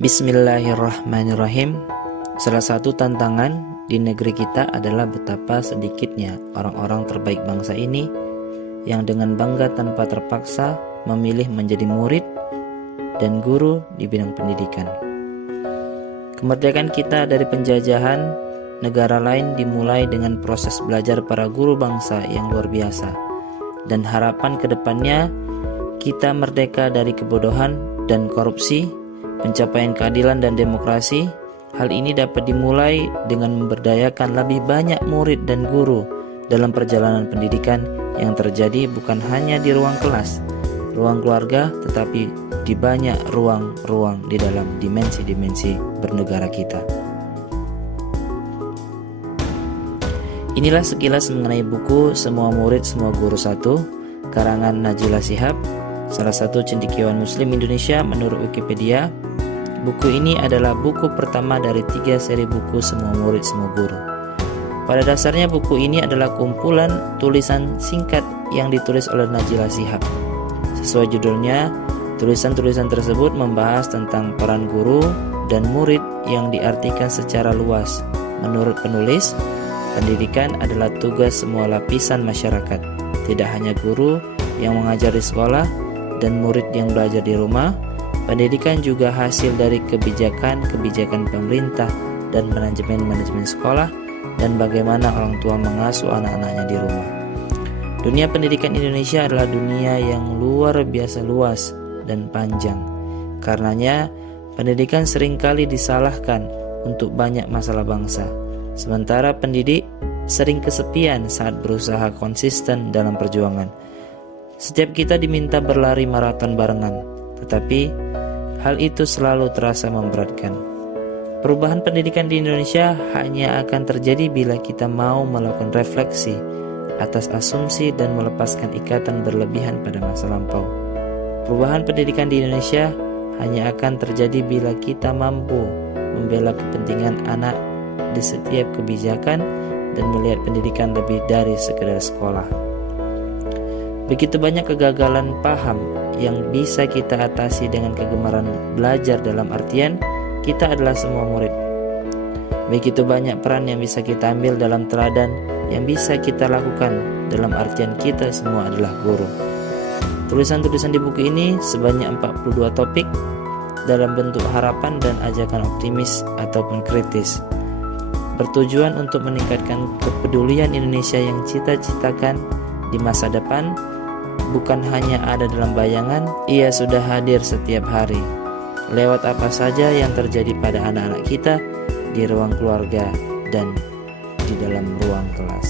Bismillahirrahmanirrahim. Salah satu tantangan di negeri kita adalah betapa sedikitnya orang-orang terbaik bangsa ini yang dengan bangga tanpa terpaksa memilih menjadi murid dan guru di bidang pendidikan. Kemerdekaan kita dari penjajahan negara lain dimulai dengan proses belajar para guru bangsa yang luar biasa, dan harapan kedepannya kita merdeka dari kebodohan dan korupsi, pencapaian keadilan dan demokrasi. Hal ini dapat dimulai dengan memberdayakan lebih banyak murid dan guru dalam perjalanan pendidikan yang terjadi bukan hanya di ruang kelas, ruang keluarga, tetapi di banyak ruang-ruang di dalam dimensi-dimensi bernegara kita. Inilah sekilas mengenai buku Semua Murid Semua Guru 1, karangan Najila Shihab, salah satu cendekiawan Muslim Indonesia menurut Wikipedia. Buku ini adalah buku pertama dari 3 seri buku Semua Murid Semua Guru. Pada dasarnya buku ini adalah kumpulan tulisan singkat yang ditulis oleh Najila Shihab. Sesuai judulnya, tulisan-tulisan tersebut membahas tentang peran guru dan murid yang diartikan secara luas. Menurut penulis, pendidikan adalah tugas semua lapisan masyarakat, tidak hanya guru yang mengajar di sekolah dan murid yang belajar di rumah. Pendidikan juga hasil dari kebijakan-kebijakan pemerintah dan manajemen sekolah, dan bagaimana orang tua mengasuh anak-anaknya di rumah. Dunia pendidikan Indonesia adalah dunia yang luar biasa luas dan panjang. Karenanya, pendidikan seringkali disalahkan untuk banyak masalah bangsa. Sementara pendidik sering kesepian saat berusaha konsisten dalam perjuangan. Setiap kita diminta berlari maraton barengan, tetapi hal itu selalu terasa memberatkan. Perubahan pendidikan di Indonesia hanya akan terjadi bila kita mau melakukan refleksi atas asumsi dan melepaskan ikatan berlebihan pada masa lampau. Perubahan pendidikan di Indonesia hanya akan terjadi bila kita mampu membela kepentingan anak di setiap kebijakan dan melihat pendidikan lebih dari sekedar sekolah. Begitu banyak kegagalan paham yang bisa kita atasi dengan kegemaran belajar, dalam artian kita adalah semua murid. Begitu banyak peran yang bisa kita ambil dalam teladan yang bisa kita lakukan, dalam artian kita semua adalah guru. Tulisan-tulisan di buku ini sebanyak 42 topik dalam bentuk harapan dan ajakan optimis ataupun kritis, bertujuan untuk meningkatkan kepedulian Indonesia yang cita-citakan di masa depan. Bukan hanya ada dalam bayangan, ia sudah hadir setiap hari, lewat apa saja yang terjadi pada anak-anak kita di ruang keluarga dan di dalam ruang kelas.